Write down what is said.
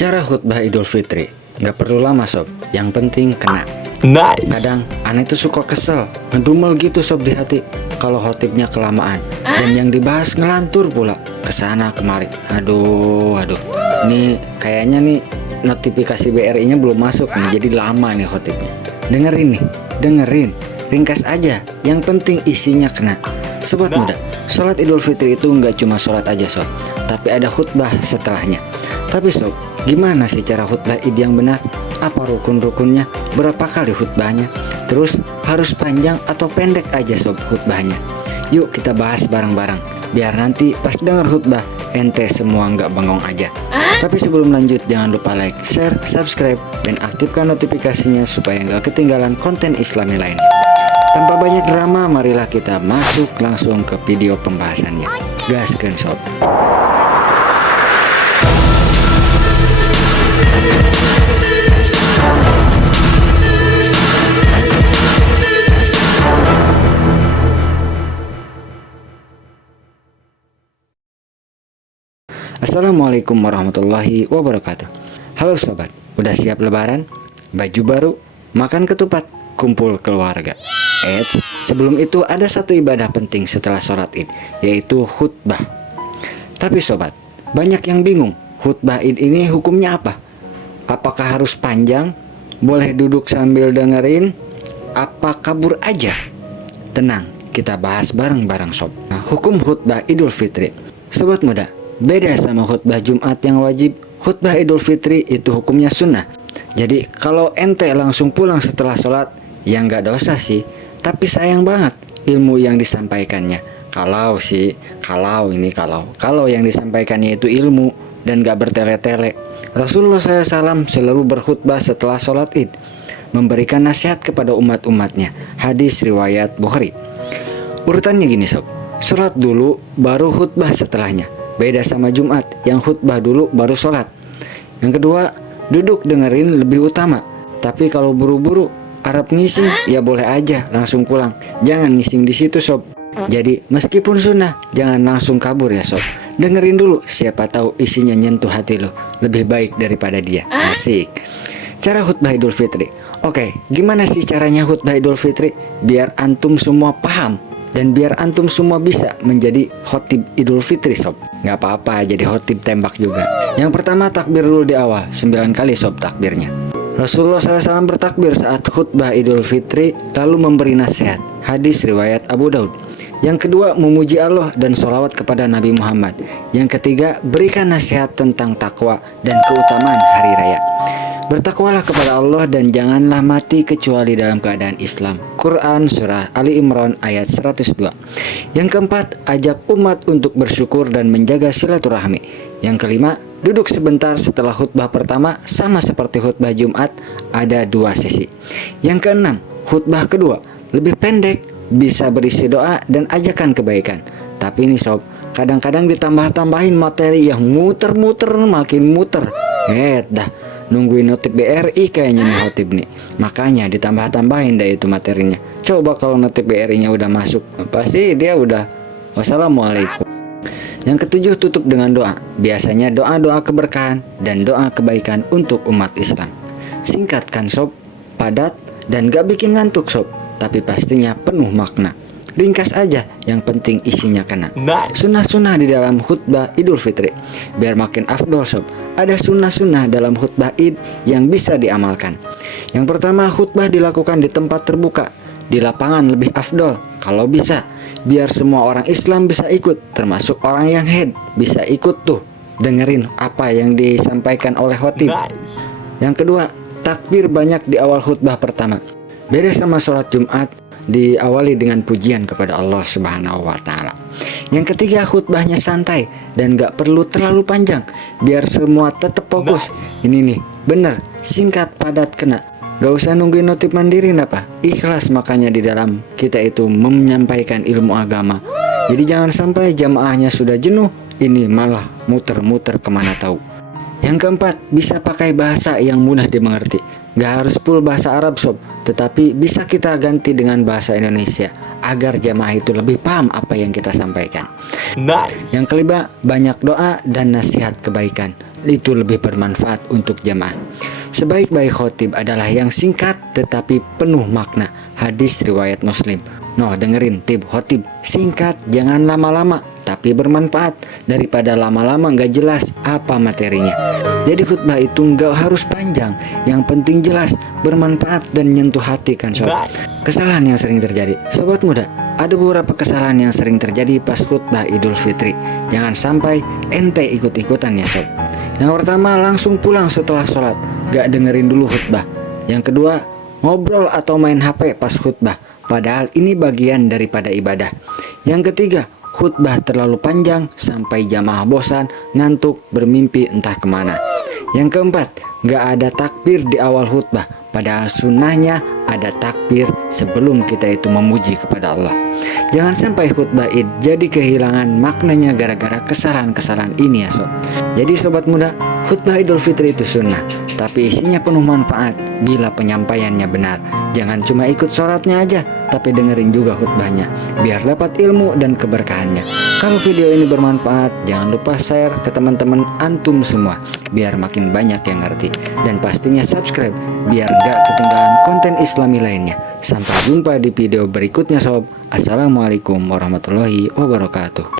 Cara khutbah Idul Fitri nggak perlu lama sob, yang penting kena. Nice. Kadang aneh tuh suka kesel, ngedumel gitu sob di hati kalau khotibnya kelamaan dan yang dibahas ngelantur pula kesana kemari. Aduh. Nih kayaknya nih notifikasi BRI-nya belum masuk nih, jadi lama nih khotibnya. Dengerin, ringkas aja, yang penting isinya kena. Sobat muda, sholat Idul Fitri itu nggak cuma sholat aja sob, tapi ada khutbah setelahnya. Tapi sob, gimana sih cara khutbah Id yang benar? Apa rukun-rukunnya? Berapa kali khutbahnya? Terus harus panjang atau pendek aja sob khutbahnya? Yuk kita bahas bareng-bareng, biar nanti pas dengar khutbah ente semua nggak bengong aja. Tapi sebelum lanjut jangan lupa like, share, subscribe, dan aktifkan notifikasinya supaya nggak ketinggalan konten Islami lainnya. Tanpa banyak drama, marilah kita masuk langsung ke video pembahasannya. Gaskeun sob. Assalamualaikum warahmatullahi wabarakatuh. Halo sobat, udah siap lebaran? Baju baru? Makan ketupat? Kumpul keluarga? Sebelum itu ada satu ibadah penting setelah sholat Id, yaitu khutbah. Tapi sobat, banyak yang bingung, khutbah Id ini hukumnya apa? Apakah harus panjang? Boleh duduk sambil dengerin? Apa kabur aja? Tenang, kita bahas bareng-bareng sob. Nah, hukum khutbah Idul Fitri. Sobat muda, beda sama khutbah Jumat yang wajib, khutbah Idul Fitri itu hukumnya sunnah. Jadi kalau ente langsung pulang setelah sholat, ya nggak dosa sih, tapi sayang banget ilmu yang disampaikannya. Kalau yang disampaikannya itu ilmu dan nggak bertele-tele. Rasulullah SAW selalu berkhutbah setelah sholat Id, memberikan nasihat kepada umat-umatnya. Hadis riwayat Bukhari. Urutannya gini sob, sholat dulu baru khutbah setelahnya. Beda sama Jumat yang khutbah dulu baru sholat. Yang kedua, duduk dengerin lebih utama. Tapi kalau buru-buru Arab ngising ya boleh aja langsung pulang. Jangan ngising di situ sob. Jadi meskipun sunnah, jangan langsung kabur ya sob. Dengerin dulu, siapa tahu isinya nyentuh hati lo lebih baik daripada dia. Asik. Cara khutbah Idul Fitri. Oke, gimana sih caranya khutbah Idul Fitri? Biar antum semua paham dan biar antum semua bisa menjadi khotib Idul Fitri sob. Nggak apa-apa jadi khotib tembak juga. Yang pertama, takbir dulu di awal, 9 kali sob takbirnya. Rasulullah SAW bertakbir saat khutbah Idul Fitri lalu memberi nasihat. Hadis riwayat Abu Daud. Yang kedua, memuji Allah dan sholawat kepada Nabi Muhammad. Yang ketiga, berikan nasihat tentang takwa dan keutamaan hari raya. Bertakwalah kepada Allah dan janganlah mati kecuali dalam keadaan Islam. Quran Surah Ali Imran ayat 102. Yang keempat, ajak umat untuk bersyukur dan menjaga silaturahmi. Yang kelima, duduk sebentar setelah khutbah pertama, sama seperti khutbah Jumat, ada 2 sesi. Yang keenam, khutbah kedua lebih pendek, bisa berisi doa dan ajakan kebaikan. Tapi ini sob, kadang-kadang ditambah-tambahin materi yang muter-muter makin muter. Dah, nungguin notif BRI kayaknya nih khotib nih. Makanya ditambah-tambahin dah itu materinya. Coba kalau notif BRI-nya udah masuk, pasti dia udah wassalamualaikum. Yang ketujuh, tutup dengan doa. Biasanya doa-doa keberkahan dan doa kebaikan untuk umat Islam. Singkat kan sob, padat dan gak bikin ngantuk sob, tapi pastinya penuh makna. Ringkas aja, yang penting isinya kena. Sunnah-sunnah di dalam khutbah Idul Fitri biar makin afdol sob. Ada sunnah-sunnah dalam khutbah Id yang bisa diamalkan. Yang pertama, khutbah dilakukan di tempat terbuka. Di lapangan lebih afdol kalau bisa, biar semua orang Islam bisa ikut, termasuk orang yang head bisa ikut tuh dengerin apa yang disampaikan oleh khotib. Yang kedua, takbir banyak di awal khutbah pertama. Beda sama sholat Jumat, diawali dengan pujian kepada Allah Subhanahu wa Ta'ala. Yang ketiga, khutbahnya santai dan gak perlu terlalu panjang, biar semua tetap fokus. Ini nih, bener, singkat, padat, kena. Gak usah nungguin notif mandiri apa. Ikhlas makanya di dalam kita itu menyampaikan ilmu agama. Jadi jangan sampai jamaahnya sudah jenuh, ini malah muter-muter kemana tahu. Yang keempat, bisa pakai bahasa yang mudah dimengerti. Gak harus full bahasa Arab sob, tetapi bisa kita ganti dengan bahasa Indonesia agar jamaah itu lebih paham apa yang kita sampaikan. Yang kelima, banyak doa dan nasihat kebaikan. itu lebih bermanfaat untuk jamaah. Sebaik-baik khotib adalah yang singkat tetapi penuh makna. Hadis riwayat Muslim. Noh, dengerin tip khotib, singkat, jangan lama-lama, tapi bermanfaat. Daripada lama-lama nggak jelas apa materinya. Jadi khutbah itu nggak harus panjang, yang penting jelas, bermanfaat dan nyentuh hati kan sob. Kesalahan yang sering terjadi, sobat muda, ada beberapa kesalahan yang sering terjadi pas khutbah Idul Fitri. Jangan sampai ente ikut-ikutan ya sob. Yang pertama, langsung pulang setelah sholat, gak dengerin dulu khutbah. Yang kedua, ngobrol atau main HP pas khutbah, padahal ini bagian daripada ibadah. Yang ketiga, khutbah terlalu panjang sampai jamaah bosan, ngantuk, bermimpi entah kemana. Yang keempat, gak ada takbir di awal khutbah, padahal sunnahnya ada takbir sebelum kita itu memuji kepada Allah. Jangan sampai khutbah Id jadi kehilangan maknanya gara-gara kesalahan-kesalahan ini ya sob. Jadi sobat muda, khutbah Idul Fitri itu sunnah, tapi isinya penuh manfaat bila penyampaiannya benar. Jangan cuma ikut sholatnya aja, tapi dengerin juga khutbahnya, biar dapat ilmu dan keberkahannya. Kalau video ini bermanfaat, jangan lupa share ke teman-teman antum semua, biar makin banyak yang ngerti. Dan pastinya subscribe, biar gak ketinggalan konten islami lainnya. Sampai jumpa di video berikutnya sob. Assalamualaikum warahmatullahi wabarakatuh.